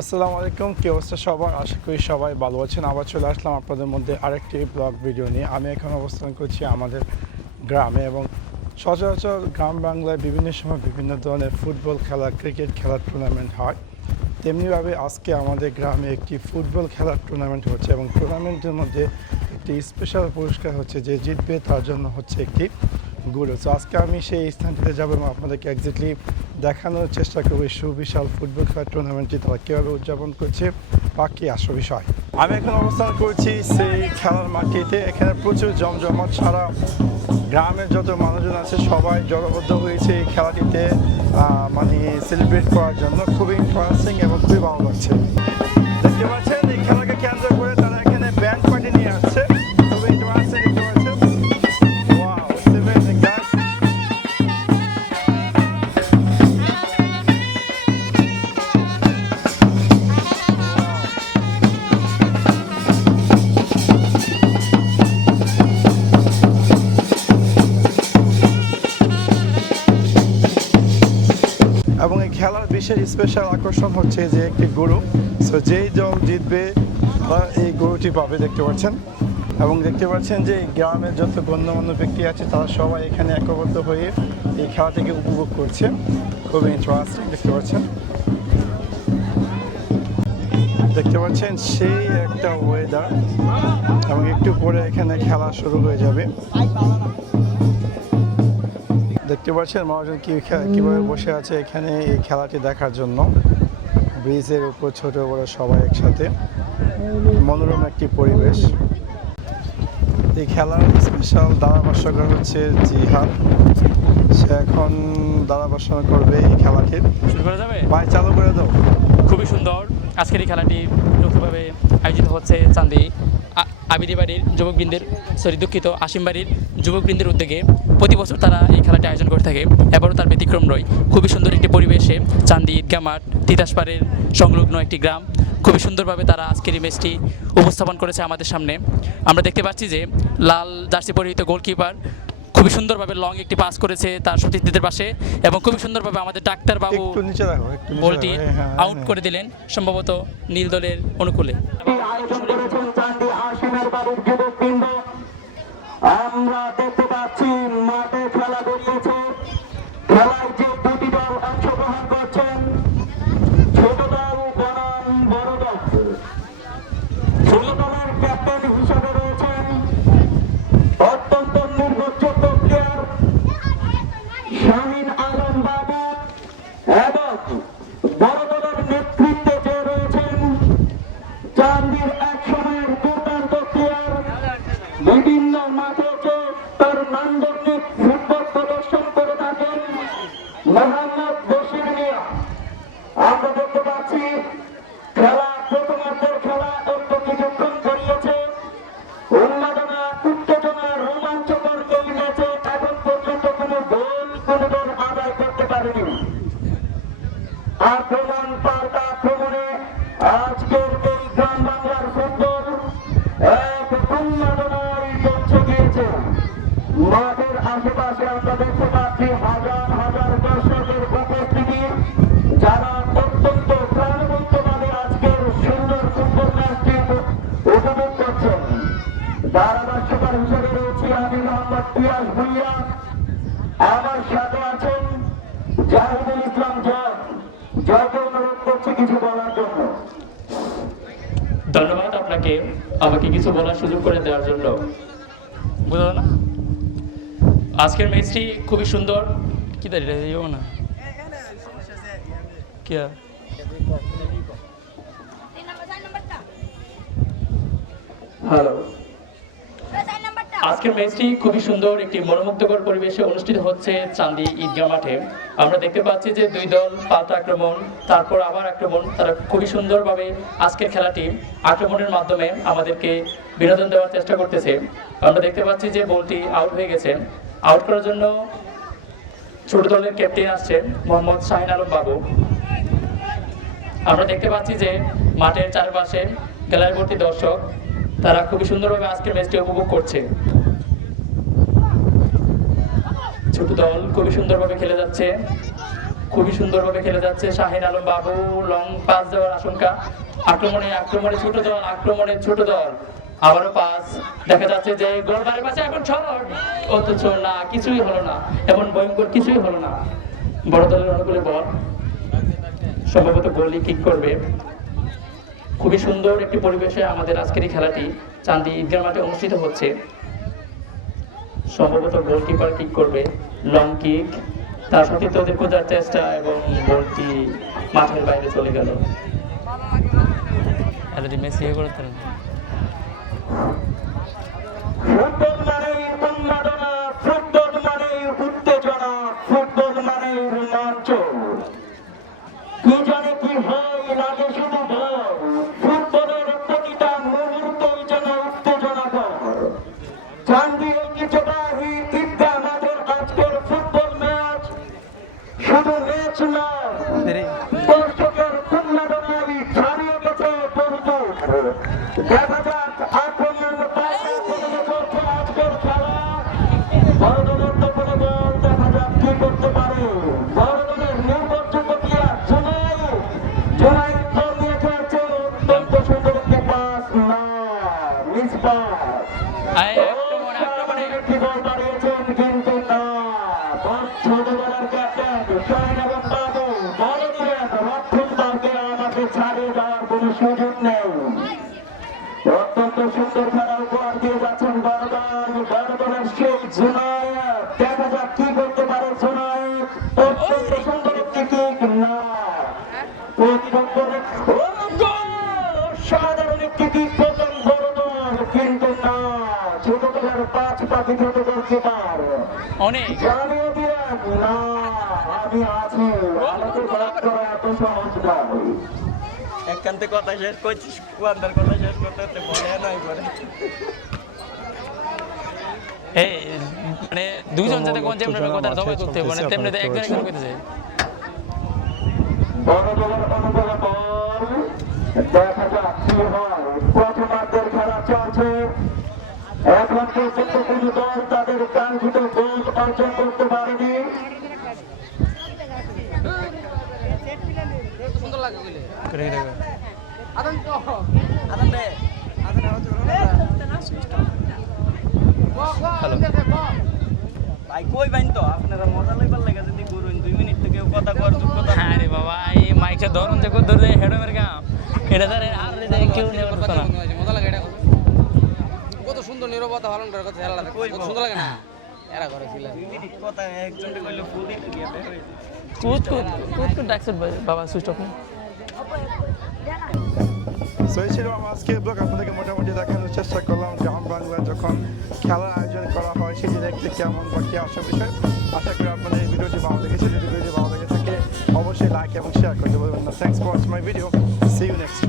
আসসালামু আলাইকুম, কি অবস্থা সবার? আশা করি সবাই ভালো আছেন। আবার চলে আসলাম আপনাদের মধ্যে আরেকটি ব্লগ ভিডিও নিয়ে। আমি এখন অবস্থান করছি আমাদের গ্রামে এবং সচরাচর গ্রাম বাংলায় বিভিন্ন সময় বিভিন্ন ধরনের ফুটবল খেলা ক্রিকেট খেলার টুর্নামেন্ট হয়। তেমনিভাবে আজকে আমাদের গ্রামে একটি ফুটবল খেলার টুর্নামেন্ট হচ্ছে এবং টুর্নামেন্টের মধ্যে একটি স্পেশাল পুরস্কার হচ্ছে যে জিতবে তার জন্য হচ্ছে একটি গুরু। তো আজকে আমি সেই স্থানটিতে যাব এবং আপনাদেরকে একজাক্টলি দেখানোর চেষ্টা করব সুবিশাল ফুটবল খেলার টুর্নামেন্টটি তারা কীভাবে উদযাপন করছে বা কী আসল বিষয়। আমি এখন অবস্থান করছি সেই খেলার মাঠটিতে। এখানে প্রচুর জমজমাট সারা গ্রামের যত মানুষজন আছে সবাই জড়বদ্ধ হয়েছে এই খেলাটিতে মানে সেলিব্রেট করার জন্য। খুবই ইন্টারেস্টিং এবং খুবই ভালো লাগছে। দেখতে পাচ্ছেন বিশেষ স্পেশাল আকর্ষণ হচ্ছে যে একটি গরু। সো যেই দল জিতবে তারা এই গরুটি পাবে দেখতে পাচ্ছেন। এবং দেখতে পাচ্ছেন যে গ্রামের যত গণ্যমান্য ব্যক্তি আছে, তারা সবাই এখানে একবদ্ধ হয়ে এই খেলাটিকে উপভোগ করছে। খুবই ইন্টারেস্টিং দেখতে পাচ্ছেন। দেখতে পাচ্ছেন সেই একটা ওয়েদার এবং একটু পরে এখানে খেলা শুরু হয়ে যাবে। দেখতে পাচ্ছেন মানুষজন কীভাবে বসে আছে এখানে এই খেলাটি দেখার জন্য। ব্রিজের উপর ছোট বড় সবাই একসাথে। মনোরম একটি পরিবেশ। এই খেলার স্পেশাল ধারাভাষ্যকার হচ্ছে জিহাদ। সে এখন ধারাভাষ্য করবে এই খেলাটির শুরু করা যাবে? পায়ে চালু করে দাও। খুবই সুন্দর। আজকের এই খেলাটি যৌথভাবে আয়োজিত হচ্ছে চান্দি। আবিদি বাড়ির যুবকবৃন্দের সরি দুঃখিত আসিম বাড়ির যুবকবৃন্দের উদ্যোগে প্রতি বছর তারা এই খেলাটি আয়োজন করে থাকে। এবারও তার ব্যতিক্রম রয় খুবই সুন্দর একটি পরিবেশে চান্দি ঈদগা মাঠ তিতাসপাড়ের সংলগ্ন একটি গ্রাম। খুবই সুন্দরভাবে তারা আজকের এই ম্যাচটি উপস্থাপন করেছে আমাদের সামনে। আমরা দেখতে পাচ্ছি যে লাল জার্সি পরিহিত গোলকিপার খুবই সুন্দরভাবে লং একটি পাস করেছে তার সতীর্থদের পাশে এবং খুবই সুন্দরভাবে আমাদের ডাক্তার বাবু একটু নিচে রাখো একটু নিচে বলটি রাখো, হ্যাঁ, হ্যাঁ, আউট হ্যাঁ। করে দিলেন সম্ভবত নীল দলের অনুকূলে তার নান্দনিক আশেপাশে আমরা দেখতে পাচ্ছি হাজার হাজার দর্শকের উপস্থিতি যারা অত্যন্ত প্রাণবন্তভাবে আজকের সুন্দর ফুটবল ম্যাচটি উপভোগ করছেন ধারাভাষ্যকার হিসেবে রয়েছি আমি মোহাম্মদ পিয়াস ভুইয়া। আমার সাথে আছেন জাহিদুল ইসলাম জয়। জয়কে অনুরোধ করছি কিছু বলার জন্য। ধন্যবাদ আপনাকে। আমাকে কিছু বলার সুযোগ করে দেওয়ার জন্য। বুঝলো না? আজকের ম্যাচটি খুবই সুন্দর। কি দাঁড়িয়ে যাব না? কি। হ্যালো। আজকের ম্যাচটি খুবই সুন্দর একটি মনোমুগ্ধকর পরিবেশে অনুষ্ঠিত হচ্ছে চান্দি ঈদগাহ মাঠে। আমরা দেখতে পাচ্ছি যে দুই দল পাল্টা আক্রমণ তারপর আবার আক্রমণ। তারা খুবই সুন্দরভাবে আজকের খেলাটি আক্রমণের মাধ্যমে আমাদেরকে বিনোদন দেওয়ার চেষ্টা করতেছে। আমরা দেখতে পাচ্ছি যে বলটি আউট হয়ে গেছে। আউট করার জন্য ছোট দলের ক্যাপ্টেন আসছে মোহাম্মদ শাহিন আলম বাবু। আমরা দেখতে পাচ্ছি যে মাঠের চারপাশে গ্যালারি ভর্তি দর্শক, তারা খুবই সুন্দরভাবে আজকের ম্যাচটি উপভোগ করছে। ছোট দল খুবই সুন্দরভাবে খেলে যাচ্ছে। খুবই সুন্দরভাবে খেলে যাচ্ছে শাহিন আলম বাবু। লং পাস দেওয়ার আশঙ্কা। আক্রমণে আক্রমণে ছোট দল, আক্রমণে ছোট দল। আবারও পাস। দেখা যাচ্ছে যে গোলবারের পাশে এখন শট অথচ না, কিছুই হলো না। এমন ভয়ঙ্কর কিছুই হলো না। বড় দলের অনুকূলে বল। সম্ভবত গোলই কিক করবে। খুবই সুন্দর একটি পরিবেশে আমাদের আজকের এই খেলাটি চান্দি ঈদগাহ মাঠে অনুষ্ঠিত হচ্ছে। সম্ভবত গোলকিপার কিক করবে। লং কিক তার সাথে তোদের খোঁজার চেষ্টা এবং বলটি মাঠের বাইরে চলে গেল। মেসি ফুটবল মানেই উন্মাদনা, ফুটবল মানেই উত্তেজনা, ফুটবল মানেই রোমাঞ্চ। কি জানে কি হয়, লাগে শুধু ভয়। ছাড়িয়ে যাওয়ার কোনো সুযোগ নেই। অত্যন্ত সুন্দর খেলা উপহার দিয়ে যাচ্ছেন জুনায়েদ দেখা যাক কি করতে পারে অত্যন্ত সুন্দর একটি কিক না! সাধারণ একটি কিক করলেন বড়দল কিন্তু না। ছোট দলের পাঁচ পাখি ছোট দল কিপার অনেক। জানিয়ে দিলেন না আমি আছি আমাকে ব্লক করা এত সহজ নয় একখানতে কথা শেষ করছিস কুয়ান্দার কথা শেষ করতে করতে বলে নাই করে এই মানে দুইজন যাতে কোন যেমন কথা জবাই করতে মানে তেমনি তো একজন একজন করতেছে বড় দলের অনুকূলে বল দেখা যাক কি হয় প্রথমার্ধের খেলা চলছে। এখন পর্যন্ত কোনো দল তাদের কাঙ্ক্ষিত গোল অর্জন করতে পারেনি করে করে। হ্যালো ভাই কই বাইন তো? আপনারা মজা লইবার লাগে যদি করুন দুই মিনিট থেকে কথা কর যোগ্যতা হ্যাঁ রে বাবা এই মাইকটা ধরুন যে ধরে হেডো মেরে গাম এটা ধরে আর কেউ নেই করতো না। মজা লাগে এটা কত সুন্দর নিরবতা পালন করে কত ভালো লাগে কত সুন্দর লাগে না? এরা ঘরে ছিল। দুই মিনিট কথা একজনকে কইলে ফুল দিতে গিয়ে বের হয়ে যায়। কুত কুত কুত কুত ডাকছে বাবা সুইচ অফ সো এই ছিল আমার আজকের ব্লগ। আপনাদেরকে মোটামুটি দেখানোর চেষ্টা করলাম গ্রাম বাংলা যখন খেলার আয়োজন করা হয়, সেটি দেখতে কেমন বা কি আসা বিষয়। আশা করি আপনাদের এই ভিডিওটি ভালো লেগেছে। যদি ভিডিওটি ভালো লেগে থাকে, অবশ্যই লাইক এবং শেয়ার করতে বলবেন না। Thanks for watch my video see you next